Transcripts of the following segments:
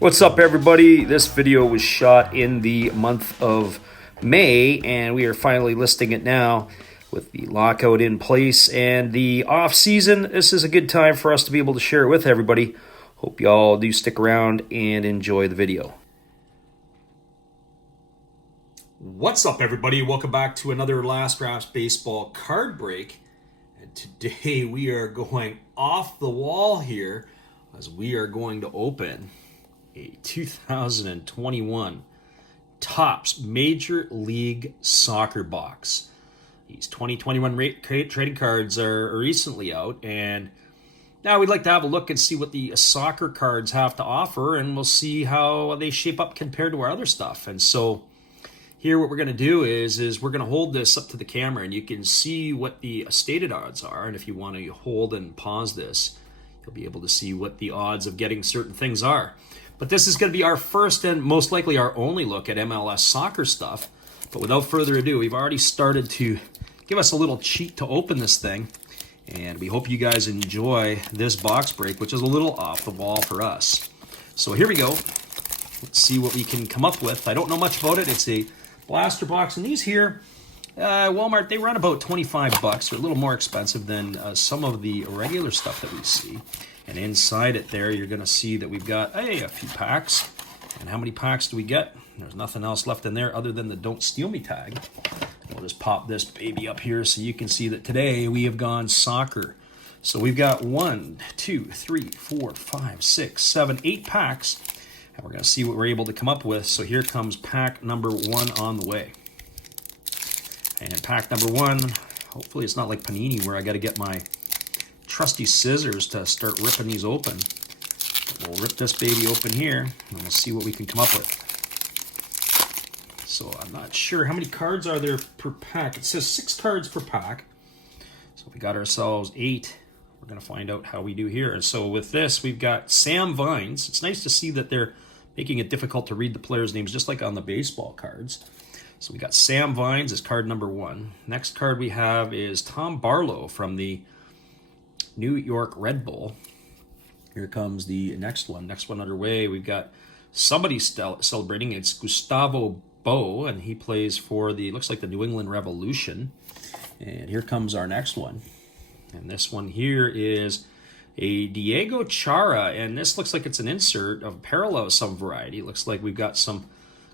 What's up, everybody? This video was shot in the month of May, and we are finally listing it now with the lockout in place and the off season. This is a good time for us to be able to share it with everybody. Hope y'all do stick around and enjoy the video. What's up, everybody? Welcome back to another Last Drafts Baseball card break. And today we are going off the wall here as we are going to open a 2021 Topps Major League Soccer Box. These 2021 trading cards are recently out, and now we'd like to have a look and see what the soccer cards have to offer, and we'll see how they shape up compared to our other stuff. And so here what we're going to do is we're going to hold this up to the camera, and you can see what the stated odds are. And if you want to hold and pause this, you'll be able to see what the odds of getting certain things are. But this is going to be our first and most likely our only look at MLS soccer stuff. But without further ado, we've already started to give us a little cheat to open this thing. And we hope you guys enjoy this box break, which is a little off the wall for us. So here we go. Let's see what we can come up with. I don't know much about it. It's a blaster box. And these here, Walmart, they run about 25 bucks. They're a little more expensive than some of the regular stuff that we see. And inside it there, you're going to see that we've got, a few packs. And how many packs do we get? There's nothing else left in there other than the Don't Steal Me tag. We'll just pop this baby up here so you can see that today we have gone soccer. So we've got 1, 2, 3, 4, 5, 6, 7, 8 packs. And we're going to see what we're able to come up with. So here comes pack number 1 on the way. And pack number 1, hopefully it's not like Panini where I got to get my trusty scissors to start ripping these open. But we'll rip this baby open here, and we'll see what we can come up with. So I'm not sure how many cards are there per pack. It says 6 cards per pack. So we got ourselves 8. We're going to find out how we do here. And so with this, we've got Sam Vines. It's nice to see that they're making it difficult to read the players' names, just like on the baseball cards. So we got Sam Vines as card number 1. Next card we have is Tom Barlow from the New York Red Bull. Here comes the next one. Next one underway. We've got somebody celebrating. It's Gustavo Bo, and he plays for the, looks like the New England Revolution. And here comes our next one. And this one here is a Diego Chara, and this looks like it's an insert of parallel of some variety. It looks like we've got some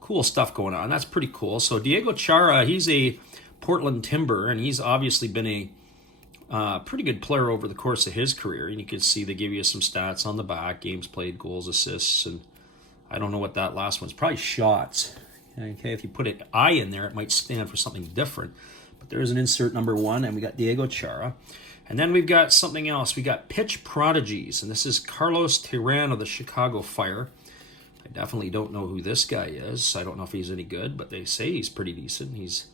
cool stuff going on. That's pretty cool. So Diego Chara, he's a Portland Timber, and he's obviously been a pretty good player over the course of his career. And you can see they give you some stats on the back, games played, goals, assists, and I don't know what that last one's, probably shots. Okay, if you put an I in there, it might stand for something different. But there's an insert number 1, and we got Diego Chara. And then we've got something else. We got Pitch Prodigies, and this is Carlos Tehran of the Chicago Fire. I definitely don't know who this guy is. I don't know if he's any good, but they say he's pretty decent. He's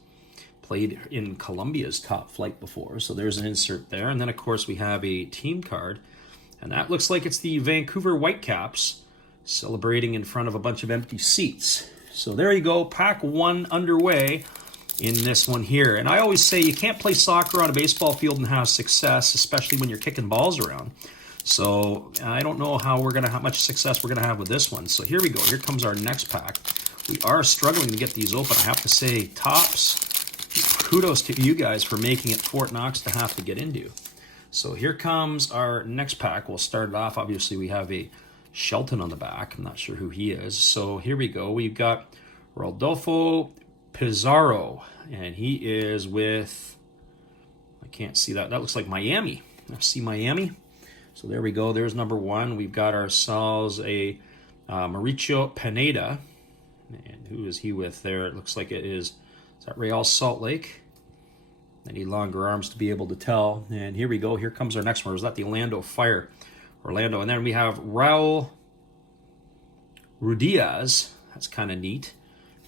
played in Colombia's top flight before, so there's an insert there. And then, of course, we have a team card, and that looks like it's the Vancouver Whitecaps celebrating in front of a bunch of empty seats. So there you go, pack 1 underway in this one here. And I always say you can't play soccer on a baseball field and have success, especially when you're kicking balls around. So I don't know how much success we're gonna have with this one. So here we go. Here comes our next pack. We are struggling to get these open. I have to say, Topps, kudos to you guys for making it Fort Knox to have to get into. So here comes our next pack. We'll start it off. Obviously, we have a Shelton on the back. I'm not sure who he is. So here we go. We've got Rodolfo Pizarro, and he is with, I can't see that. That looks like Miami. FC Miami. So there we go. There's number 1. We've got ourselves a Mauricio Pineda. And who is he with there? It looks like it is that Real Salt Lake? I need longer arms to be able to tell. And here we go. Here comes our next one. Is that the Orlando Fire? Orlando. And then we have Raul Rudiaz. That's kind of neat.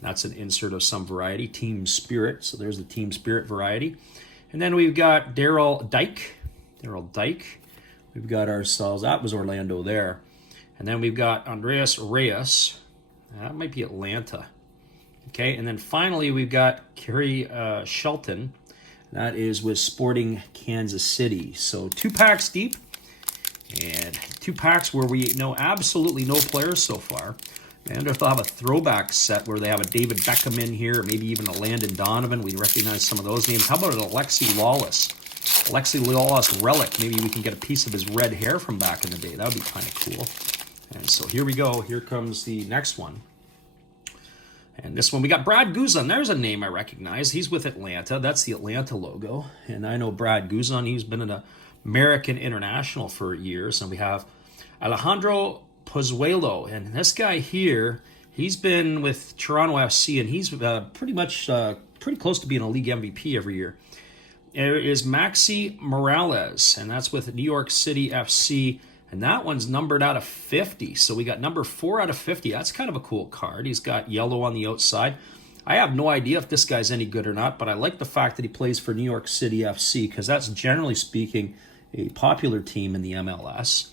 That's an insert of some variety. Team Spirit. So there's the Team Spirit variety. And then we've got Daryl Dyke. We've got ourselves, that was Orlando there. And then we've got Andreas Reyes. That might be Atlanta. Okay, and then finally we've got Kerry Shelton. That is with Sporting Kansas City. So 2 packs deep. And 2 packs where we know absolutely no players so far. And if they'll have a throwback set where they have a David Beckham in here, or maybe even a Landon Donovan. We recognize some of those names. How about an Alexi Lawless? Alexi Lawless relic. Maybe we can get a piece of his red hair from back in the day. That would be kind of cool. And so here we go. Here comes the next one. And this one, we got Brad Guzan. There's a name I recognize. He's with Atlanta. That's the Atlanta logo. And I know Brad Guzan. He's been an American international for years. And we have Alejandro Pozuelo. And this guy here, he's been with Toronto FC, and he's pretty close to being a league MVP every year. There is Maxi Morales, and that's with New York City FC. And that one's numbered out of 50. So we got number 4 out of 50. That's kind of a cool card. He's got yellow on the outside. I have no idea if this guy's any good or not, but I like the fact that he plays for New York City FC, because that's, generally speaking, a popular team in the MLS.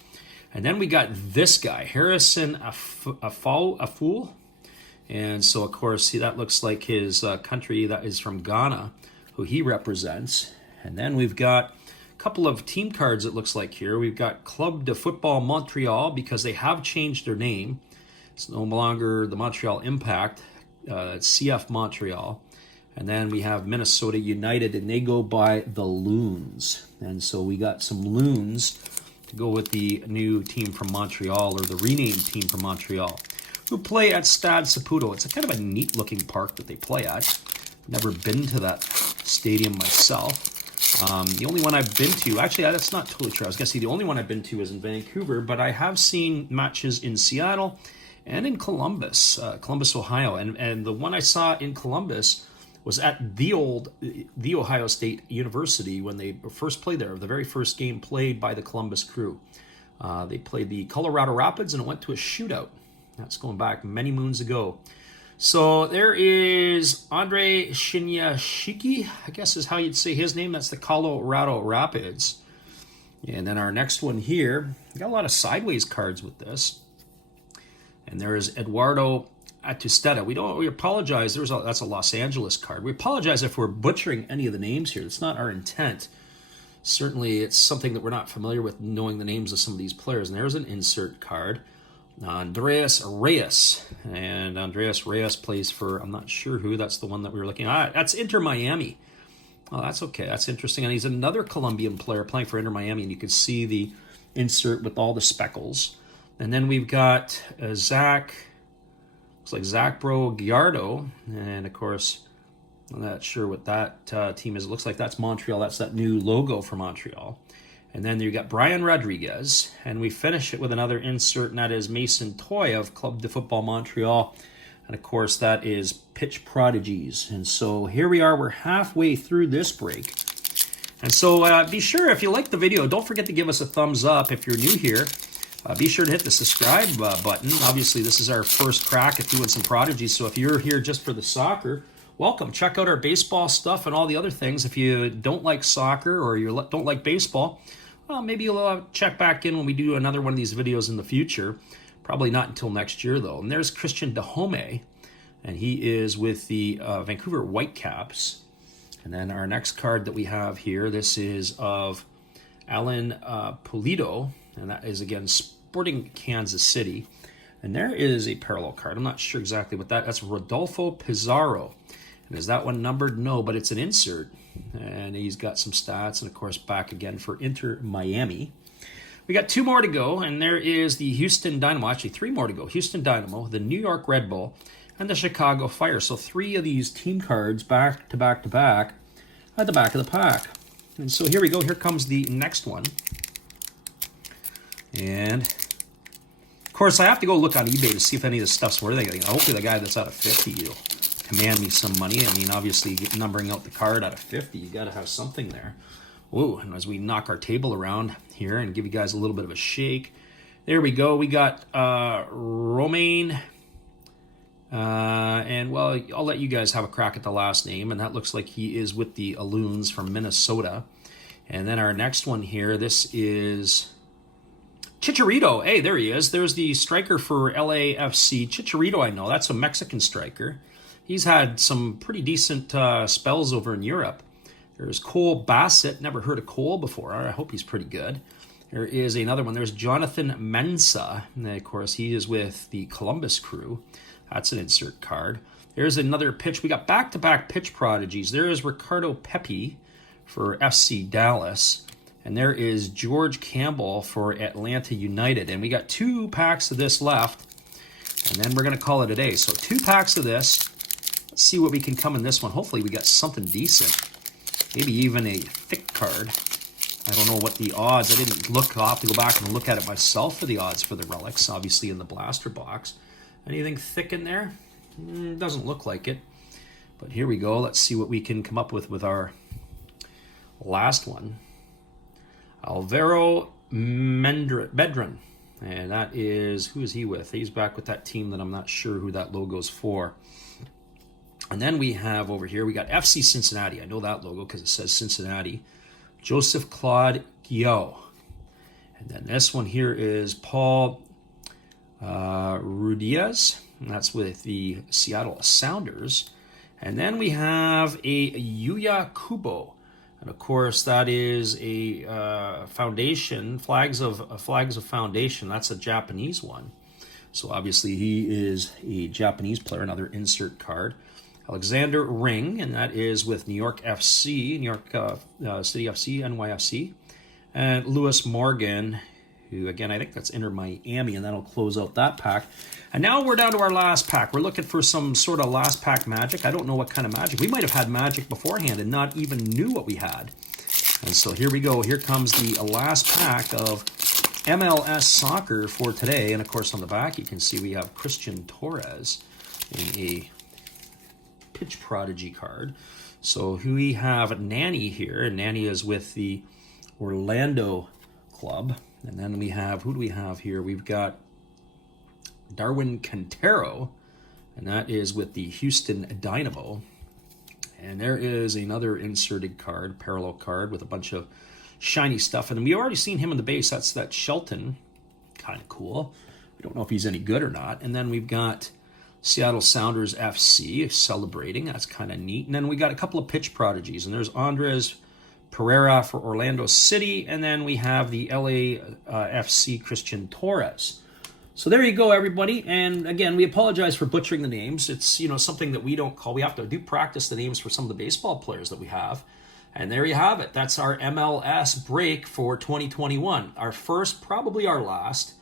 And then we got this guy, Harrison Aful. And so, of course, that looks like his country that is from Ghana, who he represents. And then we've got a couple of team cards, it looks like here. We've got Club de Football Montreal, because they have changed their name. It's no longer the Montreal Impact. It's CF Montreal. And then we have Minnesota United, and they go by the Loons. And so we got some Loons to go with the new team from Montreal, or the renamed team from Montreal, who play at Stade Saputo. It's a kind of a neat looking park that they play at. Never been to that stadium myself. The only one I've been to, actually that's not totally true. I was going to say the only one I've been to is in Vancouver, but I have seen matches in Seattle and in Columbus, Ohio. And the one I saw in Columbus was at the Ohio State University when they first played there. The very first game played by the Columbus Crew. They played the Colorado Rapids, and it went to a shootout. That's going back many moons ago. So there is Andre Shinyashiki, I guess is how you'd say his name. That's the Colorado Rapids. And then our next one here, we got a lot of sideways cards with this. And there is Eduardo Atusteta. We apologize. That's a Los Angeles card. We apologize if we're butchering any of the names here. It's not our intent. Certainly, it's something that we're not familiar with, knowing the names of some of these players. And there's an insert card. Andreas Reyes. And Andreas Reyes plays for, I'm not sure who. That's the one that we were looking at. That's Inter Miami. Oh, that's okay. That's interesting. And he's another Colombian player playing for Inter Miami. And you can see the insert with all the speckles. And then we've got Zach Bro Giardo. And, of course, I'm not sure what that team is. It looks like that's Montreal. That's that new logo for Montreal. And then you got Brian Rodriguez. And we finish it with another insert, and that is Mason Toy of Club de Football Montreal. And, of course, that is Pitch Prodigies. And so here we are. We're halfway through this break. And so be sure, if you like the video, don't forget to give us a thumbs up. If you're new here, be sure to hit the subscribe button. Obviously, this is our first crack at doing some Prodigies. So if you're here just for the soccer, welcome. Check out our baseball stuff and all the other things. If you don't like soccer or you don't like baseball, well, maybe you'll check back in when we do another one of these videos in the future. Probably not until next year, though. And there's Christian Dahome, and he is with the Vancouver Whitecaps. And then our next card that we have here, this is of Alan Pulido, and that is, again, Sporting Kansas City. And there is a parallel card. I'm not sure exactly what that's Rodolfo Pizarro. And is that one numbered? No, but it's an insert. And he's got some stats, and, of course, back again for Inter Miami. We got 2 more to go, and there is the Houston Dynamo. Actually, 3 more to go. Houston Dynamo, the New York Red Bull, and the Chicago Fire. So 3 of these team cards back to back to back at the back of the pack. And so here we go. Here comes the next one. And, of course, I have to go look on eBay to see if any of this stuff's worth anything. Hopefully the guy that's out of 50 will command me some money. I mean, obviously, numbering out the card out of 50, you got to have something there. Whoa, and as we knock our table around here and give you guys a little bit of a shake, there we go. We got Romain, and, well, I'll let you guys have a crack at the last name, and that looks like he is with the Loons from Minnesota. And then our next one here, this is Chicharito. Hey, there he is. There's the striker for LAFC. Chicharito, I know. That's a Mexican striker. He's had some pretty decent spells over in Europe. There's Cole Bassett. Never heard of Cole before. I hope he's pretty good. There is another one. There's Jonathan Mensah. And of course, he is with the Columbus Crew. That's an insert card. There's another pitch. We got back-to-back pitch prodigies. There is Ricardo Pepi for FC Dallas. And there is George Campbell for Atlanta United. And we got 2 packs of this left. And then we're going to call it a day. So 2 packs of this. Let's see what we can come in this one. Hopefully we got something decent. Maybe even a thick card. I don't know what the odds. I didn't look. I'll have to go back and look at it myself for the odds for the relics. Obviously in the blaster box. Anything thick in there? Doesn't look like it. But here we go. Let's see what we can come up with our last one. Alvaro Medran. And that is, who is he with? He's back with that team that I'm not sure who that logo's for. And then we have over here, we got FC Cincinnati. I know that logo because it says Cincinnati. Joseph Claude Guillot. And then this one here is Paul Rudias. And that's with the Seattle Sounders. And then we have a Yuya Kubo. And of course, that is a foundation, flags of foundation. That's a Japanese one. So obviously he is a Japanese player, another insert card. Alexander Ring, and that is with New York FC, New York City FC, NYFC. And Lewis Morgan, who again, I think that's Inter Miami, and that'll close out that pack. And now we're down to our last pack. We're looking for some sort of last pack magic. I don't know what kind of magic. We might have had magic beforehand and not even knew what we had. And so here we go. Here comes the last pack of MLS Soccer for today. And of course on the back you can see we have Christian Torres in a pitch prodigy card. So we have Nanny here. And Nanny is with the Orlando club. And then we have, who do we have here? We've got Darwin Quintero, and that is with the Houston Dynamo. And there is another inserted card, parallel card, with a bunch of shiny stuff. And we've already seen him in the base. That's that Shelton. Kind of cool. We don't know if he's any good or not. And then we've got Seattle Sounders FC celebrating. That's kind of neat. And then we got a couple of pitch prodigies. And there's Andres Pereira for Orlando City. And then we have the LAFC Christian Torres. So there you go, everybody. And again, we apologize for butchering the names. It's, you know, something that we don't call. We have to do practice the names for some of the baseball players that we have. And there you have it. That's our MLS break for 2021. Our first, probably our last.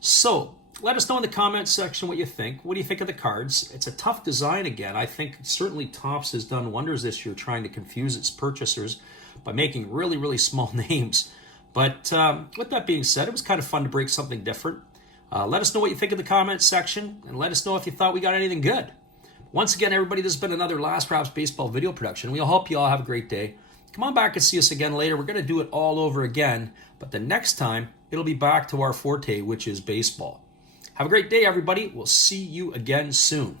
So let us know in the comments section what you think. What do you think of the cards? It's a tough design again. I think certainly Topps has done wonders this year trying to confuse its purchasers by making really, really small names. But with that being said, it was kind of fun to break something different. Let us know what you think in the comments section, and let us know if you thought we got anything good. Once again, everybody, this has been another Last Wraps Baseball video production. We hope you all have a great day. Come on back and see us again later. We're going to do it all over again, but the next time, it'll be back to our forte, which is baseball. Have a great day, everybody. We'll see you again soon.